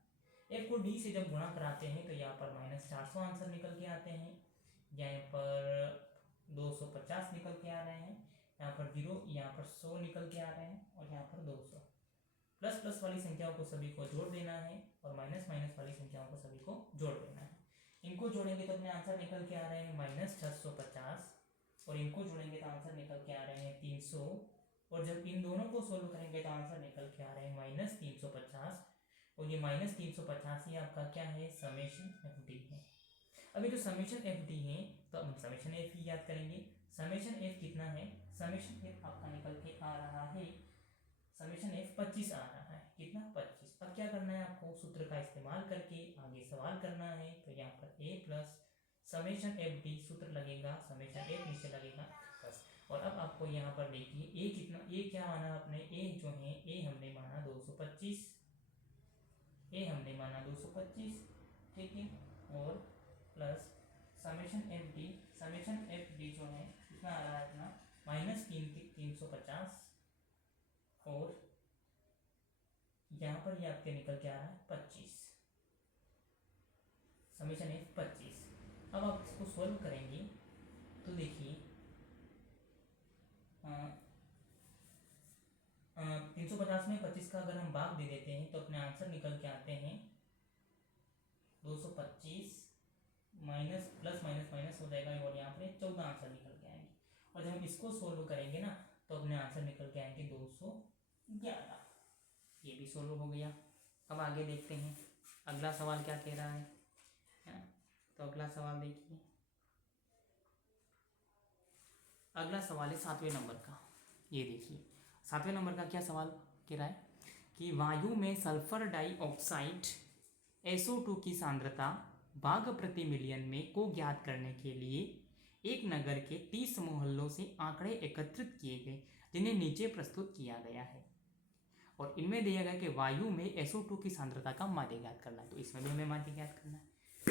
एफ को डी से जब गुणा कराते हैं तो यहाँ पर -400 आंसर निकल के आते हैं, यहाँ पर 250 निकल के आ रहे हैं, यहाँ पर 0, यहाँ पर 100 निकल के आ रहे हैं, और यहाँ पर 200। प्लस प्लस वाली संख्याओं को सभी को जोड़ देना है और माइनस माइनस वाली संख्याओं को सभी को जोड़ देना है। इनको जोड़ेंगे तो अपने आंसर निकल के आ रहे हैं -650, और इनको जोड़ेंगे तो आंसर निकल के आ रहे हैं 300, और जब इन दोनों को सोल्व करेंगे तो आंसर निकल के आ रहे हैं -350। और ये -350 ही आपका क्या है, समेशन एफ डी है। अभी जो समेशन एफ डी है तो हम समेशन एफ ही याद करेंगे। समेशन एफ कितना है, समेशन एफ आपका निकल के आ रहा है, समेशन एफ 25 आ रहा है, कितना 25। अब क्या करना है आपको, सूत्र का इस्तेमाल करके आगे सवाल करना है। तो यहाँ पर a plus summation f D सूत्र लगेगा, समेशन एफ नीचे लगेगा बस। और अब आपको यहाँ पर देखिए a कितना, a क्या माना आपने, a जो है a हमने माना 225, a हमने माना 225, ठीक है, और plus summation f D, summation f D जो है कितना आ रहा है अपना -350, और यहाँ पर ये आपके निकल के आ रहा है 25, समेशन एफ 25। अब आप इसको सॉल्व करेंगे तो देखिए 350 में 25 का अगर हम भाग दे देते हैं तो अपने आंसर निकल के आते हैं 225 माइनस प्लस माइनस माइनस हो जाएगा और यहाँ पर 14 आंसर निकल के आएंगे। और जब हम इसको सोल्व करेंगे ना तो अपने आंसर निकल के आएंगे 211। ये भी सोल्व हो गया। अब आगे देखते हैं अगला सवाल क्या कह रहा है ना। तो अगला सवाल देखिए, अगला सवाल है 7वें नंबर का। ये देखिए 7वें नंबर का क्या सवाल कह रहा है कि वायु में सल्फर डाइऑक्साइड SO2 की सांद्रता भाग प्रति मिलियन में को ज्ञात करने के लिए एक नगर के 30 मोहल्लों से आंकड़े एकत्रित किए गए, जिन्हें नीचे प्रस्तुत किया गया है। और इनमें दिया गया कि वायु में SO2 की सांद्रता का माध्य ज्ञात करना है। तो इसमें भी हमें माध्य ज्ञात करना है।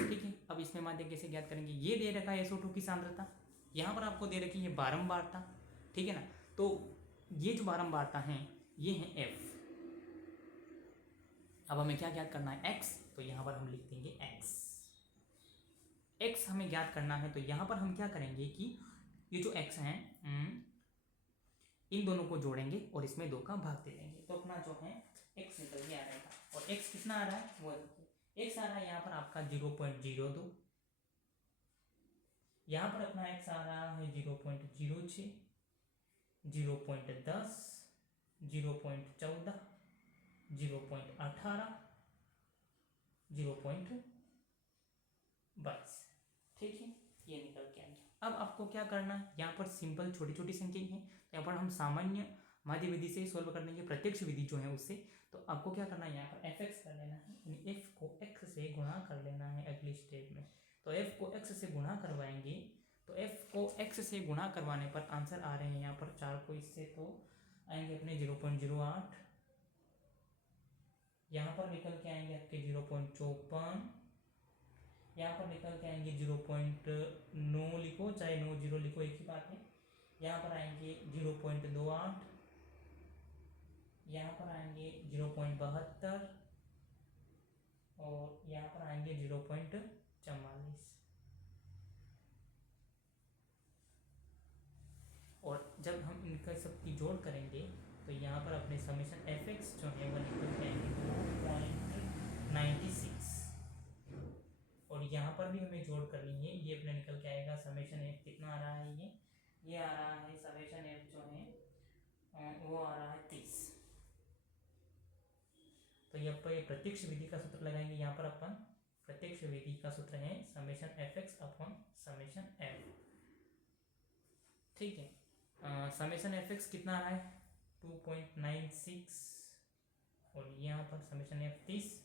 ठीक है, अब इसमें माध्य कैसे ज्ञात करेंगे। ये दे रखा है SO2 की सांद्रता, यहाँ पर आपको दे रखी है बारंबारता। ठीक है ना, तो ये जो बारंबारता है ये है F। अब हमें क्या ज्ञात करना है X, तो यहाँ पर हम लिख देंगे X हमें ज्ञात करना है। तो यहाँ पर हम क्या करेंगे कि ये जो X है इन दोनों को जोड़ेंगे और इसमें 2 का भाग दे देंगे। तो अपना जो है X निकल के आ जाएगा। और X कितना आ रहा है वो देखिए, X आ रहा है यहाँ पर आपका 0.02, यहाँ पर अपना X आ रहा है 0.06, 0.10, 0.14, 0.18, 0.22। ठीक है, ये निकल के आ गया। अब आपको क्या करना है, यहाँ पर सिंपल छोटी छोटी संख्या है, तो यहाँ पर हम सामान्य माध्य विधि से सोल्व कर लेंगे, प्रत्यक्ष विधि जो है उससे। तो आपको क्या करना है, यहाँ पर fx कर लेना है, यानी f को x से गुणा कर लेना है अगली स्टेप में। तो f को x से गुणा करवाएंगे, तो f को x से गुणा करवाने पर आंसर आ रहे हैं यहाँ पर 4 को इससे तो आएंगे अपने 0.08, यहाँ पर निकल के आएंगे आपके 0.54, यहाँ पर निकल के आएंगे 0.9 लिखो चाहे 90 लिखो एक ही बात है। यहाँ पर आएंगे 0.28, यहाँ पर आएंगे 0.72 और यहाँ पर आएंगे 0.44। और जब हम इनका सबकी जोड़ करेंगे तो यहाँ पर अपने समेशन fx जो है वो निकल के आएंगे 2.96। और यहाँ पर भी हमें जोड़ करनी है, ये अपने निकल के आएगा समेशन f कितना आ रहा है, ये आ रहा है समेशन f जो है वो आ रहा है 30। तो ये प्रत्यक्ष विधि का सूत्र लगाएंगे। यहाँ पर अपन प्रत्यक्ष विधि का सूत्र है summation fx upon summation f। ठीक है, समेशन fx कितना आ रहा है 2.96 और यहाँ पर समेशन f 30।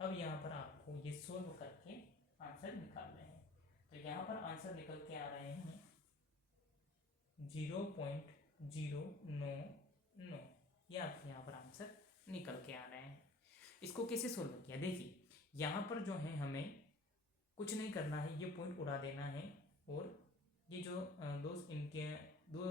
अब यहाँ पर आपको ये सोल्व करके आंसर निकालने हैं। तो यहाँ पर आंसर निकल के आ रहे हैं 0.099। ये आपके यहाँ पर आंसर निकल के आ रहे हैं। इसको कैसे सोल्व किया, देखिए यहाँ पर जो है हमें कुछ नहीं करना है, ये पॉइंट उड़ा देना है और ये जो इनके दो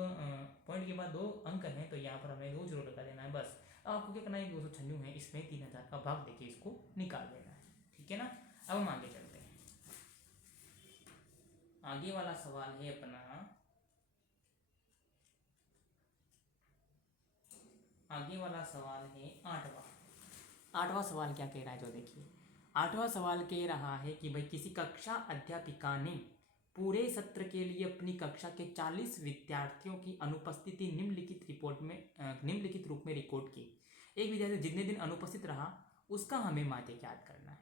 पॉइंट के बाद 2 अंक हैं तो यहाँ पर हमें 2 0 लगा देना है बस। अब आपको क्या करना है, 296 है, इसमें 3000 का भाग देके इसको निकाल देना है। ठीक है ना, अब हम आगे चलते हैं। आगे वाला सवाल है अपना, आगे वाला सवाल है 8वां सवाल क्या कह रहा है, जो देखिए 8वां सवाल कह रहा है कि भाई किसी कक्षा अध्यापिका ने पूरे सत्र के लिए अपनी कक्षा के 40 विद्यार्थियों की अनुपस्थिति निम्नलिखित रूप में रिकॉर्ड की। एक विद्यार्थी जितने दिन अनुपस्थित रहा उसका हमें माध्य ज्ञात करना है।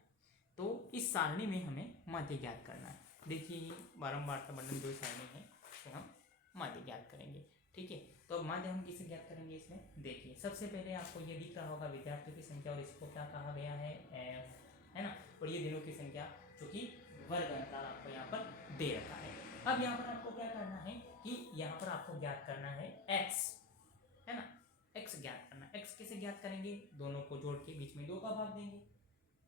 तो इस सारणी में हमें माध्य ज्ञात करना है। देखिए बारंबारता बंधन जो सारणी है तो हम माध्य ज्ञात करेंगे। ठीक है, तो अब माध्य हम किसे ज्ञात करेंगे इसमें, देखिए सबसे पहले आपको ये दिख रहा होगा विद्यार्थियों की संख्या और इसको क्या कहा गया है f, है ना। और ये दिनों की संख्या जो कि वर्ग अंतराल आपको यहाँ पर दे रखा है। अब यहाँ पर आपको क्या करना है कि यहाँ पर आपको ज्ञात करना है x, है ना, x ज्ञात करना है। x कैसे ज्ञात करेंगे, दोनों को जोड़ के बीच में 2 का भाग देंगे,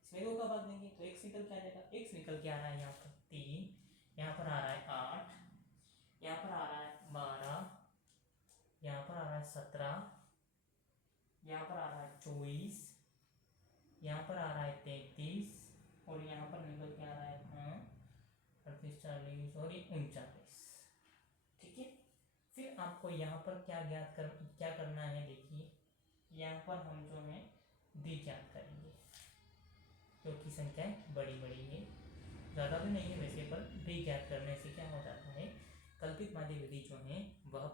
इसमें 2 का भाग देंगे तो x निकल के आ जाएगा। x निकल के आ रहा है यहाँ पर 3, यहाँ पर आ रहा है 8, यहाँ पर आ रहा है 12, यहाँ पर आ रहा है 17, यहाँ पर आ रहा है 24, यहाँ पर आ रहा है 33 और यहाँ पर निकल के आ रहा है 38, 40 और 39। ठीक है, फिर आपको यहाँ पर क्या करना है, देखिए यहाँ पर हम जो है d ज्ञात करेंगे। क्योंकि संख्याएं बड़ी बड़ी है, ज़्यादा भी नहीं है वैसे, पर भी ज्ञात करने से क्या हो जाता है, कल्पित माध्य विधि जो है वह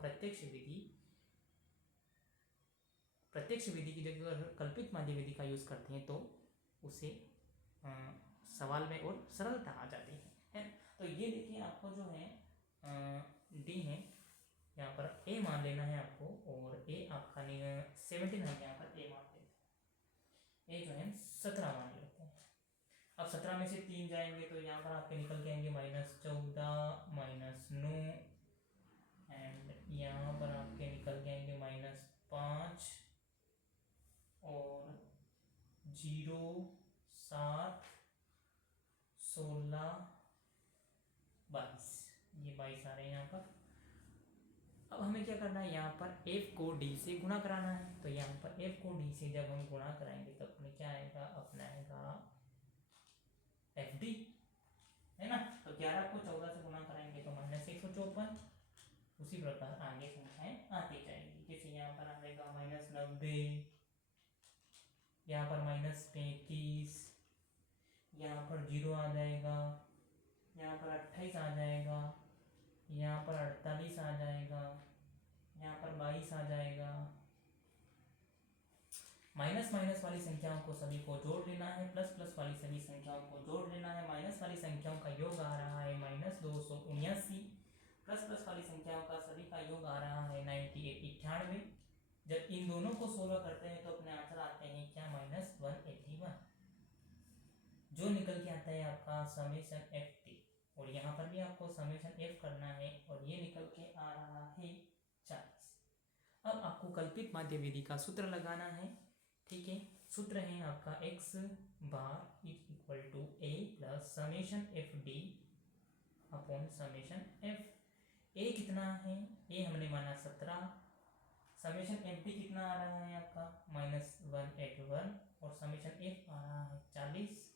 प्रत्यक्ष विधि की जगह अगर कल्पित माध्य विधि का यूज़ करते हैं तो उसे सवाल में और सरलता आ जाती है। तो ये देखिए आपको जो है डी है, यहाँ पर ए मान लेना है आपको, और ए आपका 17 है, यहाँ पर ए मान लेते हैं, ए जो है 17 मान लेते हैं। अब 17 में से 3 जाएंगे तो यहाँ पर आपके निकल के आएंगे -14 -9, एंड यहाँ पर आपके निकल के आएंगे -5 और 0 7 16 22, ये 22 आ रहे हैं यहाँ पर। अब हमें क्या करना है, यहाँ पर f को d से गुणा कराना है, तो यहाँ पर f को d से जब हम गुणा कराएंगे तो अपने क्या आएगा, अपना आएगा fd, है ना। तो 11 को 14 से गुणा कराएंगे तो -154, उसी प्रकार आगे संख्याएं आती जाएंगी। जैसे यहाँ पर आएगा -90, यहाँ पर -35, यहाँ पर 0 आ जाएगा, यहाँ पर 28 आ जाएगा, यहाँ पर 48 आ जाएगा, यहाँ पर 22 आ जाएगा। माइनस माइनस वाली संख्याओं को सभी को जोड़ लेना है, प्लस प्लस वाली सभी संख्याओं को जोड़ लेना है। माइनस वाली संख्याओं का योग आ रहा है -279, प्लस प्लस वाली संख्याओं का सभी का योग आ रहा है 98। जब इन दोनों को सोल्व करते हैं तो अपने आंसर आते हैं क्या, -181, जो निकल के आता है आपका समेशन FT, और यहाँ पर भी आपको समेशन F करना है, और ये निकल के आ रहा है 40। अब आपको कल्पित माध्य विधि का सूत्र लगाना है, ठीक है। सूत्र है आपका x bar is equal to a plus summation FD upon summation F। a कितना है, a हमने माना 17, समेशन FD कितना आ रहा है आपका -181, और समेशन F आ रहा है 40।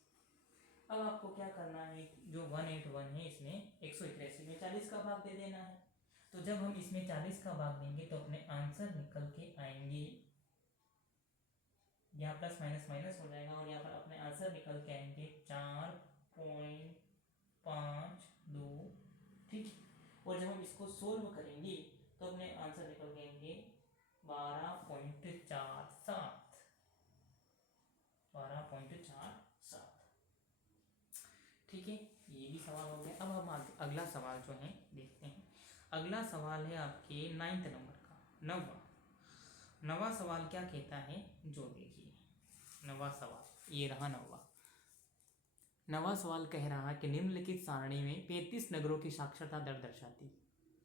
अब आपको क्या करना है, जो 181 है इसमें 181 में 40 का भाग दे देना है। तो जब हम इसमें 40 का भाग देंगे तो अपने आंसर निकल के आएंगे, यहाँ प्लस माइनस माइनस हो जाएगा, और यहाँ पर अपने आंसर निकल के आएंगे 4.52, ठीक। और जब हम इसको सोल्व करेंगे तो अपने आंसर निकल के आएंगे 12.47, ठीक है। ये भी सवाल हो गया। अब हम अगला सवाल जो है देखते हैं। अगला सवाल है आपके 9th नंबर का, नवा सवाल क्या कहता है, जो देखिए नवा सवाल, ये रहा नवा सवाल कह रहा है कि निम्नलिखित सारणी में 35 नगरों की साक्षरता दर दर्शाती है।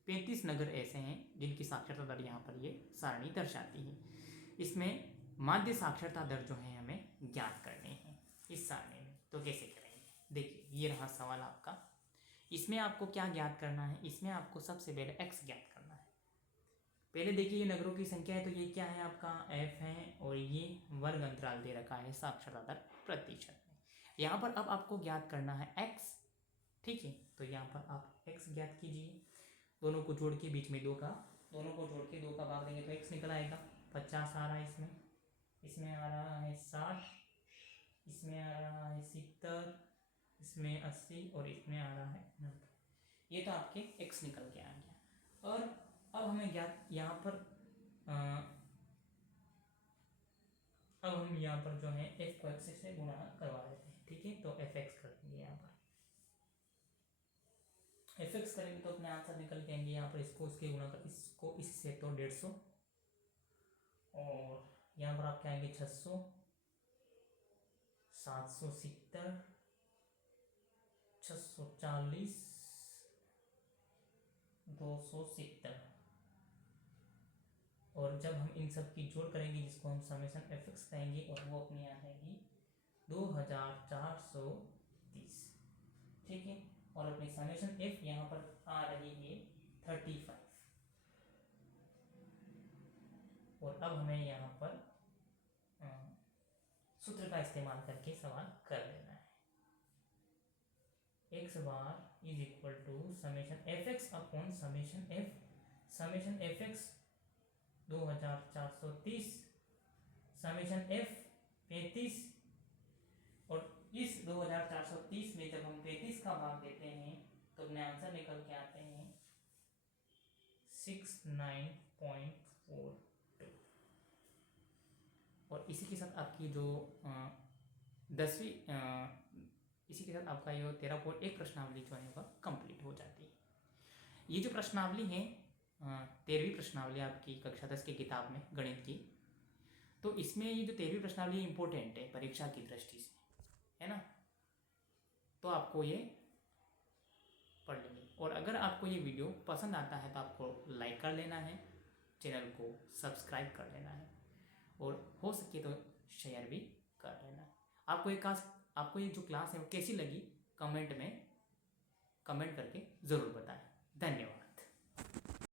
35 नगर ऐसे हैं जिनकी साक्षरता दर यहाँ पर ये सारणी दर्शाती है। इसमें माध्य साक्षरता दर जो है हमें ज्ञात करनी है इस सारणी में, तो कैसे करेंगे, देखिए ये रहा सवाल आपका। इसमें आपको क्या ज्ञात करना है, इसमें आपको सबसे पहले x ज्ञात करना है। पहले देखिए ये नगरों की संख्या है, तो ये क्या है आपका f है, और ये वर्ग अंतराल दे रखा है साक्षरता दर प्रतिशत में। यहाँ पर अब आपको ज्ञात करना है x, ठीक है। तो यहाँ पर आप x ज्ञात कीजिए, दोनों को जोड़ के बीच में दोनों को जोड़ के 2 का भाग देंगे तो x निकल आएगा। 50 आ रहा है इसमें आ रहा है 60, इसमें आ रहा है 70, इसमें 80, और इसमें आ रहा है 90। ये तो आपके x निकल के आ गया। और अब हमें ज्ञात यहाँ पर अब हम यहाँ पर जो है f को x से गुणा करवा देते हैं, ठीक है। तो fx कर देंगे, यहाँ पर fx करेंगे तो अपने आंसर निकल के आएंगे। यहाँ पर इसको उसके गुणा कर, इसको इससे तो 150, और यहाँ पर आपके आएंगे 600, 770, 640, 270, और जब हम इन सब की जोड़ करेंगे जिसको हम समेशन fx कहेंगे, और वो अपनी आ जाएगी 2430, ठीक है। और अपनी समेशन f यहाँ पर आ रही है 35, और अब हमें यहाँ पर सूत्र का इस्तेमाल करके सवाल कर लेना है। x bar is equal to summation fx upon summation f, summation fx 2430, summation f 35, और इस 2430 में जब हम 35 का भाग देते हैं तो अपने आंसर निकल के आते हैं 69.42। और इसी के साथ आपकी जो 10वीं इसी के साथ आपका ये 13.1 प्रश्नावली जो है वह कंप्लीट हो जाती है। ये जो प्रश्नावली है 13वीं प्रश्नावली आपकी कक्षा 10 की किताब में गणित की, तो इसमें ये जो 13वीं प्रश्नावली इंपॉर्टेंट है परीक्षा की दृष्टि से, है ना। तो आपको ये पढ़ लेंगे। और अगर आपको ये वीडियो पसंद आता है तो आपको लाइक कर लेना है, चैनल को सब्सक्राइब कर लेना है और हो सके तो शेयर भी कर लेना है। आपको ये जो क्लास है वो कैसी लगी कमेंट करके ज़रूर बताएं। धन्यवाद।